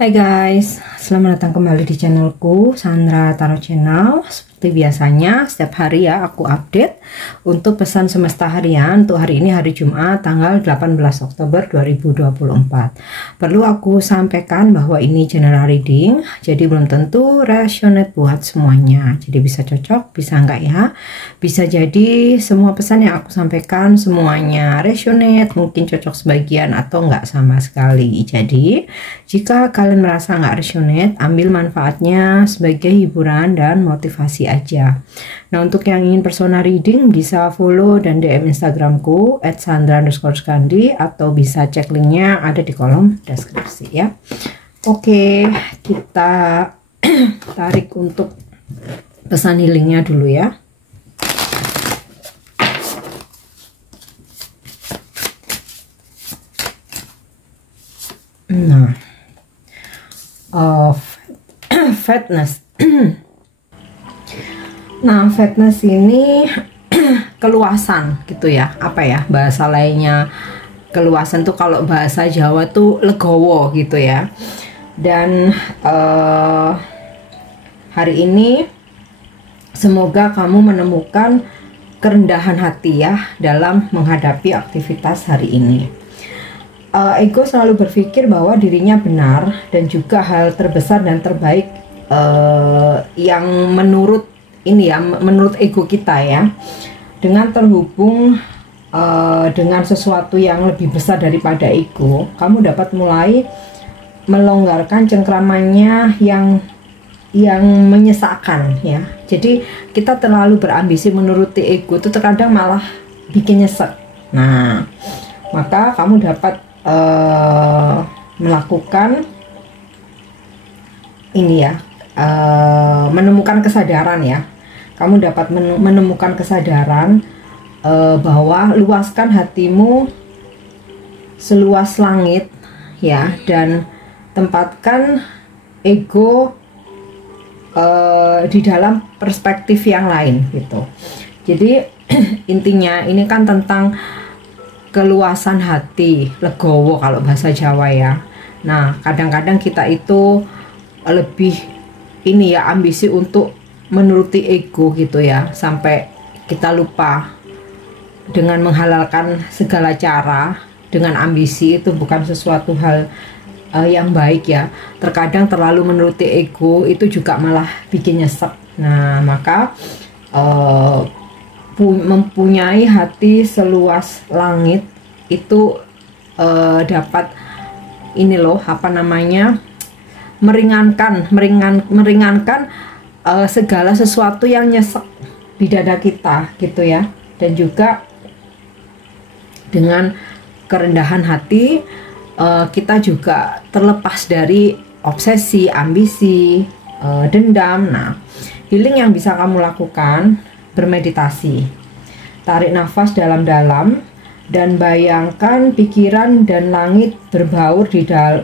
Hai guys, selamat datang kembali di channelku Sandra Tarot Channel. Seperti biasanya setiap hari ya aku update untuk pesan semesta harian. Untuk hari ini hari Jumat tanggal 18 Oktober 2024. Perlu aku sampaikan bahwa ini general reading, jadi belum tentu resonate buat semuanya. Jadi bisa cocok, bisa enggak ya. Bisa jadi semua pesan yang aku sampaikan semuanya resonate, mungkin cocok sebagian atau enggak sama sekali. Jadi jika kalian merasa nggak resonate, ambil manfaatnya sebagai hiburan dan motivasi aja. Nah, untuk yang ingin personal reading bisa follow dan DM Instagramku @sandra_skandi atau bisa cek linknya ada di kolom deskripsi ya. Oke, kita tarik untuk pesan healingnya dulu ya. Nah, fatness. Nah, fatness ini keluasan gitu ya, apa ya bahasa lainnya. Keluasan tuh kalau bahasa Jawa tuh legowo gitu ya. Dan hari ini semoga kamu menemukan kerendahan hati ya dalam menghadapi aktivitas hari ini. Ego selalu berpikir bahwa dirinya benar dan juga hal terbesar dan terbaik yang menurut ini ya, menurut ego kita ya. Dengan terhubung dengan sesuatu yang lebih besar daripada ego, kamu dapat mulai melonggarkan cengkramannya yang menyesakkan ya. Jadi kita terlalu berambisi menuruti ego itu terkadang malah bikin nyesek. Nah, maka kamu dapat melakukan ini ya, menemukan kesadaran ya. Kamu dapat menemukan kesadaran bahwa luaskan hatimu seluas langit ya, dan tempatkan ego di dalam perspektif yang lain gitu. Jadi intinya ini kan tentang keluasan hati, legowo kalau bahasa Jawa ya. Nah, kadang-kadang kita itu lebih ini ya, ambisi untuk menuruti ego gitu ya, sampai kita lupa dengan menghalalkan segala cara. Dengan ambisi itu bukan sesuatu hal yang baik ya. Terkadang terlalu menuruti ego itu juga malah bikin nyesek. Nah, maka mempunyai hati seluas langit itu dapat ini loh, apa namanya, meringankan segala sesuatu yang nyesek di dada kita gitu ya. Dan juga dengan kerendahan hati kita juga terlepas dari obsesi, ambisi, dendam. Nah, healing yang bisa kamu lakukan, bermeditasi, tarik nafas dalam-dalam dan bayangkan pikiran dan langit berbaur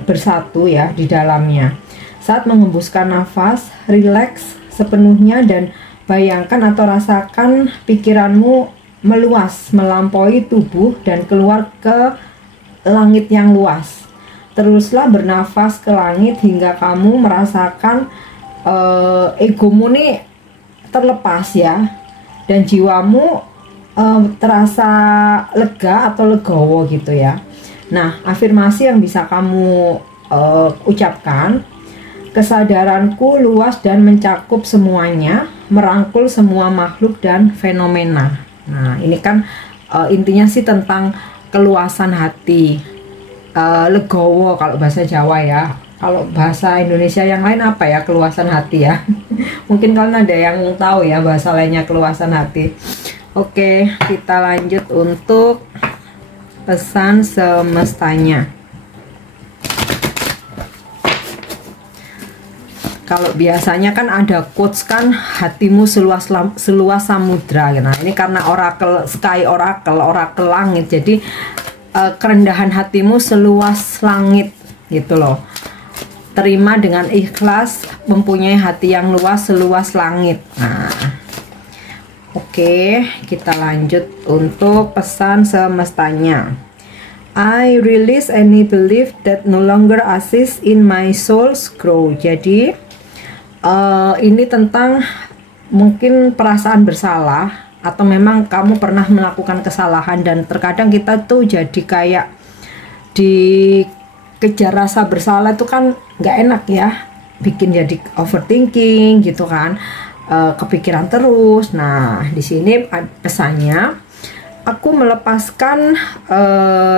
bersatu ya di dalamnya. Saat mengembuskan nafas, rileks sepenuhnya dan bayangkan atau rasakan pikiranmu meluas melampaui tubuh dan keluar ke langit yang luas. Teruslah bernafas ke langit hingga kamu merasakan egomu nih terlepas ya, dan jiwamu terasa lega atau legowo gitu ya. Nah, afirmasi yang bisa kamu ucapkan: kesadaranku luas dan mencakup semuanya, merangkul semua makhluk dan fenomena. Nah, ini kan intinya sih tentang keluasan hati, legowo kalau bahasa Jawa ya. Kalau bahasa Indonesia yang lain apa ya keluasan hati ya? Mungkin kalian ada yang tahu ya bahasa lainnya keluasan hati. Oke, kita lanjut untuk pesan semestanya. Kalau biasanya kan ada quotes kan, hatimu seluas samudra. Nah, ini karena oracle sky, oracle langit. Jadi kerendahan hatimu seluas langit gitu loh. Terima dengan ikhlas, mempunyai hati yang luas seluas langit. Nah, oke, kita lanjut untuk pesan semestanya. I release any belief that no longer assist in my soul's growth. Jadi ini tentang mungkin perasaan bersalah, atau memang kamu pernah melakukan kesalahan dan terkadang kita tuh jadi kayak dikejar rasa bersalah itu kan nggak enak ya, bikin jadi overthinking gitu kan, kepikiran terus. Nah di sini pesannya, aku melepaskan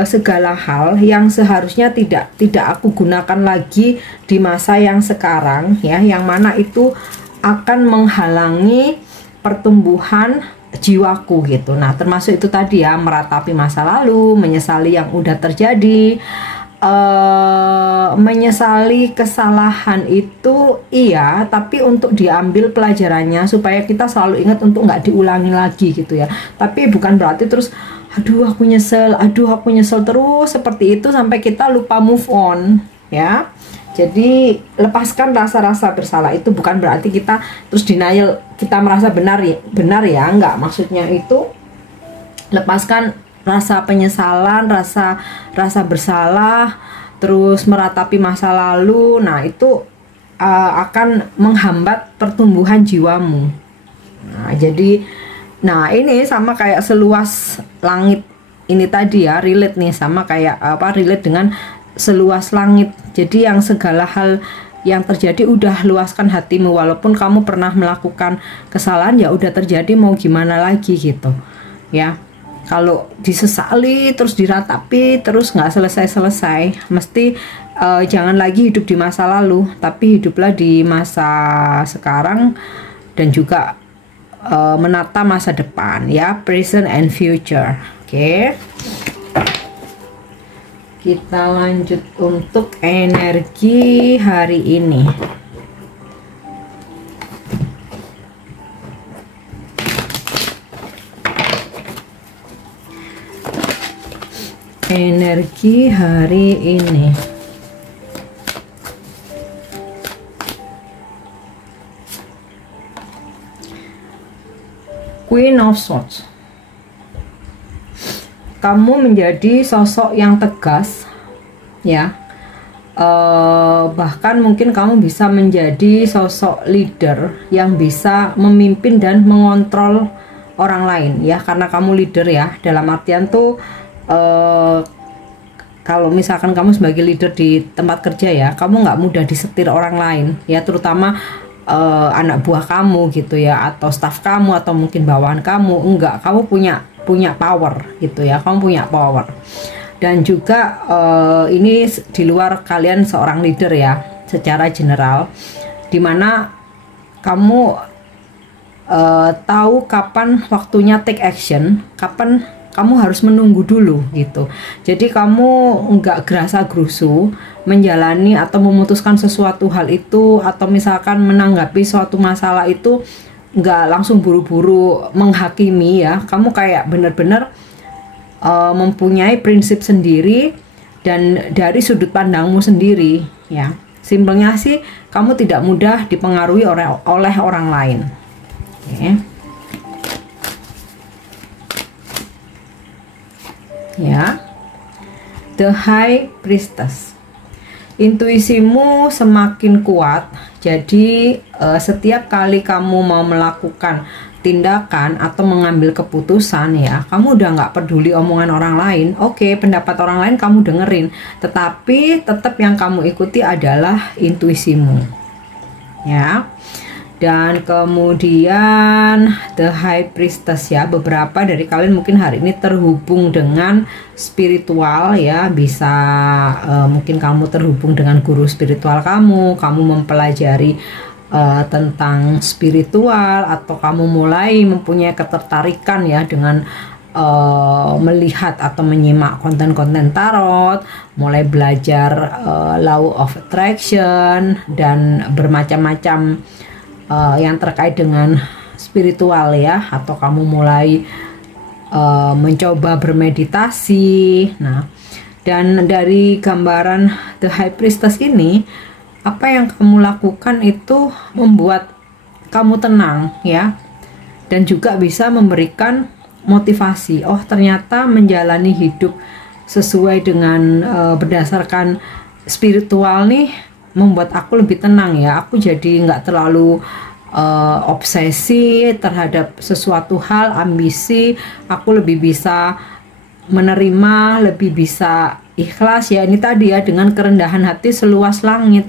segala hal yang seharusnya tidak aku gunakan lagi di masa yang sekarang ya, yang mana itu akan menghalangi pertumbuhan jiwaku gitu. Nah termasuk itu tadi ya, meratapi masa lalu, menyesali yang udah terjadi, menyesali kesalahan itu iya, tapi untuk diambil pelajarannya supaya kita selalu ingat untuk nggak diulangi lagi gitu ya. Tapi bukan berarti terus aduh aku nyesel terus seperti itu sampai kita lupa move on ya. Jadi lepaskan rasa-rasa bersalah itu bukan berarti kita terus denial, kita merasa benar ya, enggak. Maksudnya itu lepaskan rasa penyesalan, rasa bersalah, terus meratapi masa lalu. Nah itu akan menghambat pertumbuhan jiwamu. Nah jadi, nah ini sama kayak seluas langit ini tadi ya, relate nih sama kayak relate dengan seluas langit. Jadi yang segala hal yang terjadi udah luaskan hatimu, walaupun kamu pernah melakukan kesalahan ya udah terjadi, mau gimana lagi gitu ya. Kalau disesali terus diratapi terus nggak selesai, mesti jangan lagi hidup di masa lalu, tapi hiduplah di masa sekarang dan juga menata masa depan ya, present and future. Oke. Kita lanjut untuk energi hari ini. Energi hari ini. Queen of Swords. Kamu menjadi sosok yang tegas ya, bahkan mungkin kamu bisa menjadi sosok leader yang bisa memimpin dan mengontrol orang lain ya, karena kamu leader ya, dalam artian tuh kalau misalkan kamu sebagai leader di tempat kerja ya, kamu nggak mudah disetir orang lain ya, terutama anak buah kamu gitu ya, atau staff kamu, atau mungkin bawahan kamu. Enggak, kamu punya power gitu ya, kamu punya power. Dan juga ini di luar kalian seorang leader ya, secara general, dimana kamu tahu kapan waktunya take action, kapan kamu harus menunggu dulu gitu. Jadi kamu nggak gerasa-gerusu menjalani atau memutuskan sesuatu hal itu, atau misalkan menanggapi suatu masalah itu nggak langsung buru-buru menghakimi ya. Kamu kayak bener-bener mempunyai prinsip sendiri dan dari sudut pandangmu sendiri ya. Simpelnya sih kamu tidak mudah dipengaruhi oleh orang lain. Oke. Ya, The High Priestess. Intuisimu semakin kuat, jadi setiap kali kamu mau melakukan tindakan atau mengambil keputusan ya, kamu udah nggak peduli omongan orang lain. Oke, pendapat orang lain kamu dengerin, tetapi tetap yang kamu ikuti adalah intuisimu ya. Dan kemudian The High Priestess ya, beberapa dari kalian mungkin hari ini terhubung dengan spiritual ya, bisa mungkin kamu terhubung dengan guru spiritual kamu mempelajari tentang spiritual, atau kamu mulai mempunyai ketertarikan ya dengan melihat atau menyimak konten-konten tarot, mulai belajar law of attraction dan bermacam-macam yang terkait dengan spiritual ya, atau kamu mulai mencoba bermeditasi. Nah, dan dari gambaran The High Priestess ini, apa yang kamu lakukan itu membuat kamu tenang ya, dan juga bisa memberikan motivasi. Oh, ternyata menjalani hidup sesuai dengan berdasarkan spiritual nih, membuat aku lebih tenang ya. Aku jadi nggak terlalu obsesi terhadap sesuatu hal, ambisi. Aku lebih bisa menerima, lebih bisa ikhlas ya. Ini tadi ya, dengan kerendahan hati seluas langit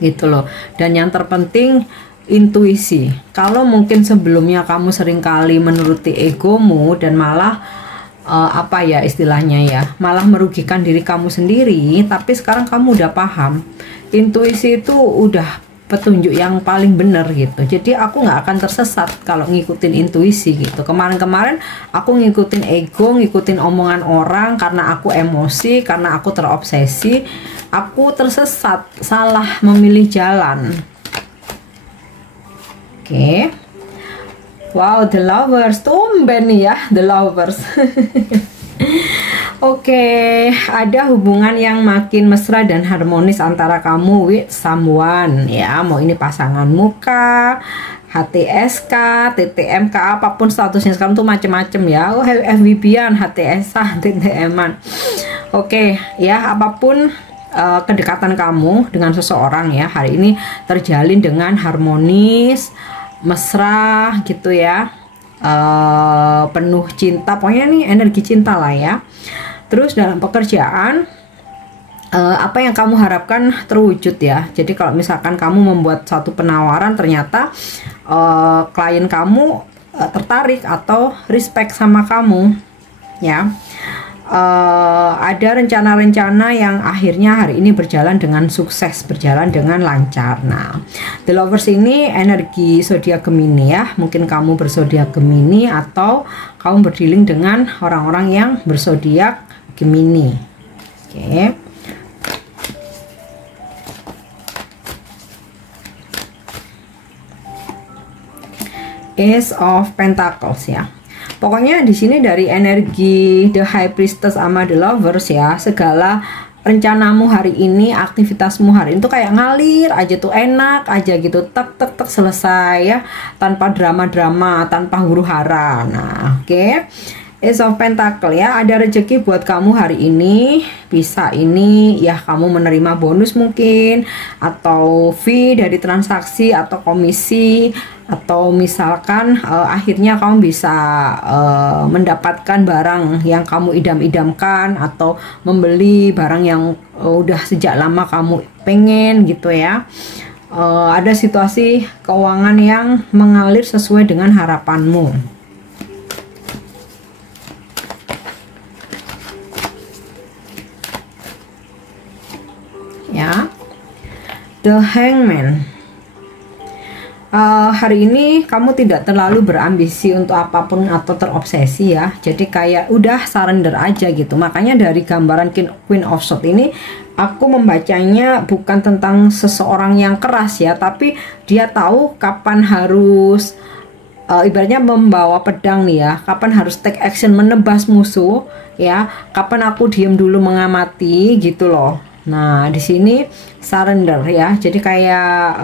gitu loh. Dan yang terpenting intuisi. Kalau mungkin sebelumnya kamu seringkali menuruti egomu dan malah apa ya istilahnya ya, malah merugikan diri kamu sendiri, tapi sekarang kamu udah paham, intuisi itu udah petunjuk yang paling benar gitu. Jadi aku nggak akan tersesat kalau ngikutin intuisi gitu. Kemarin-kemarin aku ngikutin ego, ngikutin omongan orang karena aku emosi, karena aku terobsesi, aku tersesat, salah memilih jalan. Oke. Wow, The Lovers, tumben nih ya, The Lovers. Oke, ada hubungan yang makin mesra dan harmonis antara kamu with someone ya. Mau ini pasangan muka, HTSK, TTMK, apapun statusnya sekarang tuh macem-macem ya. Oh, FWB-an, HTSA, TTM-an. Oke, ya apapun kedekatan kamu dengan seseorang ya, hari ini terjalin dengan harmonis, mesra gitu ya, penuh cinta, pokoknya nih energi cinta lah ya. Terus dalam pekerjaan, apa yang kamu harapkan terwujud ya. Jadi kalau misalkan kamu membuat satu penawaran, ternyata klien kamu tertarik atau respect sama kamu ya. Ada rencana-rencana yang akhirnya hari ini berjalan dengan sukses, berjalan dengan lancar. Nah, The Lovers ini energi zodiak Gemini ya. Mungkin kamu berzodiak Gemini atau kamu berdealing dengan orang-orang yang berzodiak Gemini. Oke. Ace of Pentacles ya. Pokoknya di sini dari energi The High Priestess sama The Lovers ya, segala rencanamu hari ini, aktivitasmu hari ini tuh kayak ngalir aja tuh, enak aja gitu, tek tek tek selesai ya, tanpa drama-drama, tanpa huru-hara. Nah, oke. Ace of Pentacle ya, ada rezeki buat kamu hari ini. Bisa ini ya, kamu menerima bonus mungkin, atau fee dari transaksi atau komisi, atau misalkan akhirnya kamu bisa mendapatkan barang yang kamu idam-idamkan, atau membeli barang yang udah sejak lama kamu pengen gitu ya. Ada situasi keuangan yang mengalir sesuai dengan harapanmu ya. The Hangman. Hari ini kamu tidak terlalu berambisi untuk apapun atau terobsesi ya. Jadi kayak udah surrender aja gitu. Makanya dari gambaran Queen of Swords ini, aku membacanya bukan tentang seseorang yang keras ya, tapi dia tahu kapan harus ibaratnya membawa pedang nih ya, kapan harus take action menebas musuh ya, kapan aku diem dulu mengamati gitu loh. Nah, di sini surrender ya. Jadi kayak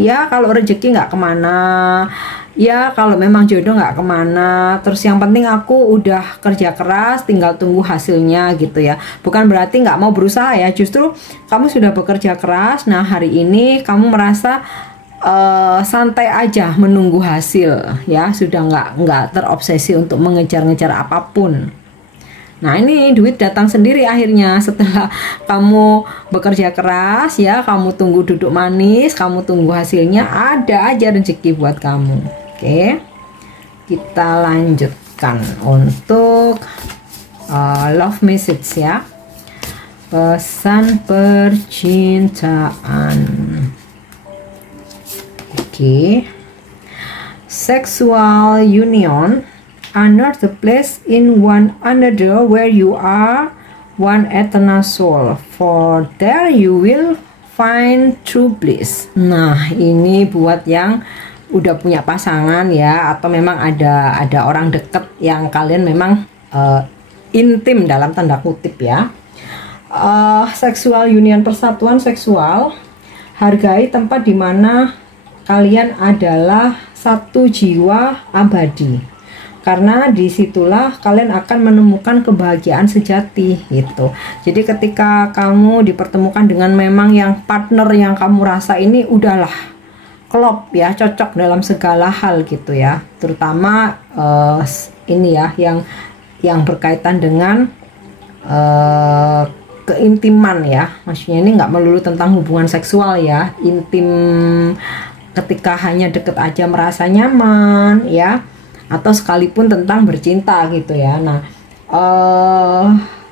ya kalau rezeki nggak kemana, ya kalau memang jodoh nggak kemana. Terus yang penting aku udah kerja keras, tinggal tunggu hasilnya gitu ya. Bukan berarti nggak mau berusaha ya. Justru kamu sudah bekerja keras. Nah, hari ini kamu merasa santai aja menunggu hasil ya. Sudah nggak terobsesi untuk mengejar-ngejar apapun. Nah, ini duit datang sendiri akhirnya setelah kamu bekerja keras ya, kamu tunggu duduk manis, kamu tunggu hasilnya, ada aja rezeki buat kamu. Oke, kita lanjutkan untuk love message ya, pesan percintaan. Oke, sexual union, honor the place in one another where you are one eternal soul, for there you will find true bliss. Nah, ini buat yang udah punya pasangan ya, atau memang ada orang deket yang kalian memang intim dalam tanda kutip ya. Sexual union, persatuan seksual, hargai tempat dimana kalian adalah satu jiwa abadi. karena disitulah kalian akan menemukan kebahagiaan sejati gitu. Jadi ketika kamu dipertemukan dengan memang yang partner yang kamu rasa ini udahlah klop ya, cocok dalam segala hal gitu ya, terutama ini ya yang berkaitan dengan keintiman ya, maksudnya ini nggak melulu tentang hubungan seksual ya, intim ketika hanya deket aja merasa nyaman ya, atau sekalipun tentang bercinta gitu ya. Nah,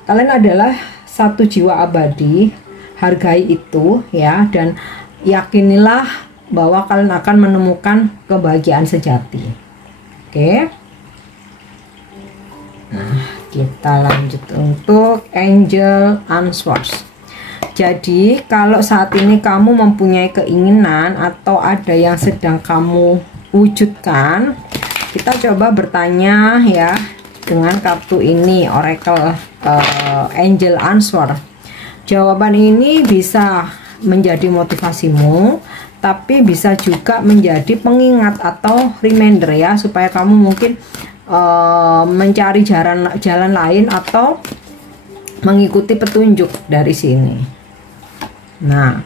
kalian adalah satu jiwa abadi, hargai itu ya, dan yakinilah bahwa kalian akan menemukan kebahagiaan sejati. Oke. Nah, kita lanjut untuk Angel Answers. Jadi kalau saat ini kamu mempunyai keinginan atau ada yang sedang kamu wujudkan, kita coba bertanya ya dengan kartu ini, Oracle Angel Answer. Jawaban ini bisa menjadi motivasimu, tapi bisa juga menjadi pengingat atau reminder ya, supaya kamu mungkin mencari jalan lain atau mengikuti petunjuk dari sini. Nah,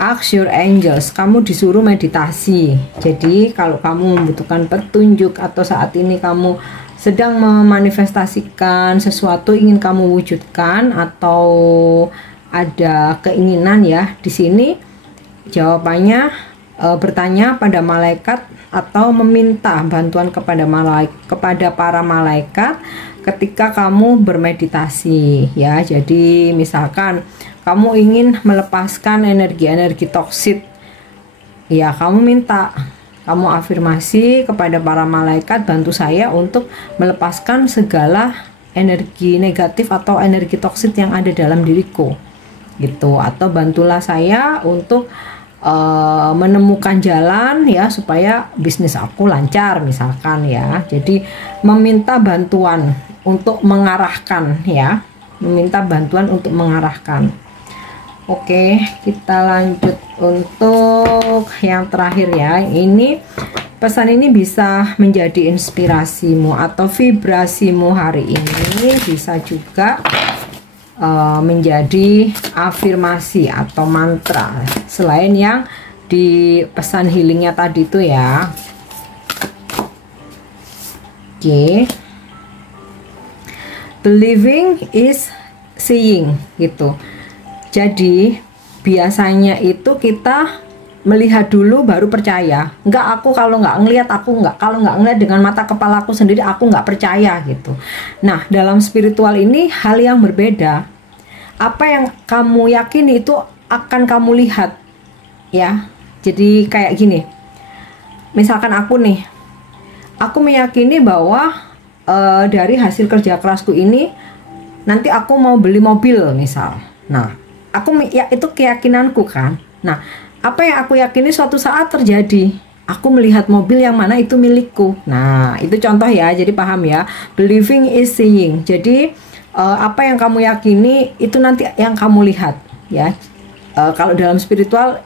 ask your angels, kamu disuruh meditasi. Jadi kalau kamu membutuhkan petunjuk atau saat ini kamu sedang memanifestasikan sesuatu ingin kamu wujudkan atau ada keinginan ya, di sini jawabannya bertanya pada malaikat atau meminta bantuan kepada para malaikat ketika kamu bermeditasi ya. Jadi misalkan kamu ingin melepaskan energi-energi toksik ya, kamu minta, kamu afirmasi kepada para malaikat, bantu saya untuk melepaskan segala energi negatif atau energi toksik yang ada dalam diriku gitu, atau bantulah saya untuk menemukan jalan ya supaya bisnis aku lancar misalkan ya. Jadi meminta bantuan untuk mengarahkan ya, meminta bantuan untuk mengarahkan. Oke, kita lanjut untuk yang terakhir ya. Ini pesan ini bisa menjadi inspirasimu atau vibrasimu hari ini, bisa juga menjadi afirmasi atau mantra selain yang di pesan healingnya tadi itu ya. Oke, believing is seeing gitu. Jadi biasanya itu kita melihat dulu baru percaya. Enggak, aku kalau nggak ngelihat aku nggak, kalau nggak ngelihat dengan mata kepala aku sendiri aku nggak percaya gitu. Nah, dalam spiritual ini hal yang berbeda. Apa yang kamu yakini itu akan kamu lihat ya. Jadi kayak gini, misalkan aku nih, aku meyakini bahwa dari hasil kerja kerasku ini nanti aku mau beli mobil misal. Nah, ya itu keyakinanku kan. Nah, apa yang aku yakini suatu saat terjadi, aku melihat mobil yang mana itu milikku. Nah, itu contoh ya, jadi paham ya. Believing is seeing. Jadi apa yang kamu yakini itu nanti yang kamu lihat ya. Kalau dalam spiritual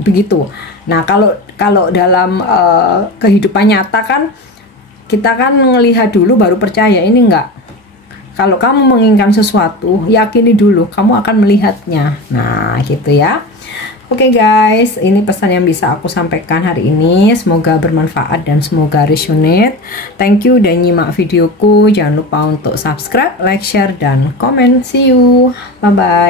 begitu. Nah, kalau dalam kehidupan nyata kan kita kan melihat dulu baru percaya, ini enggak. Kalau kamu menginginkan sesuatu, yakini dulu, kamu akan melihatnya. Nah, gitu ya. Oke guys, ini pesan yang bisa aku sampaikan hari ini. Semoga bermanfaat dan semoga resonate. Thank you udah nyimak videoku. Jangan lupa untuk subscribe, like, share, dan komen. See you. Bye-bye.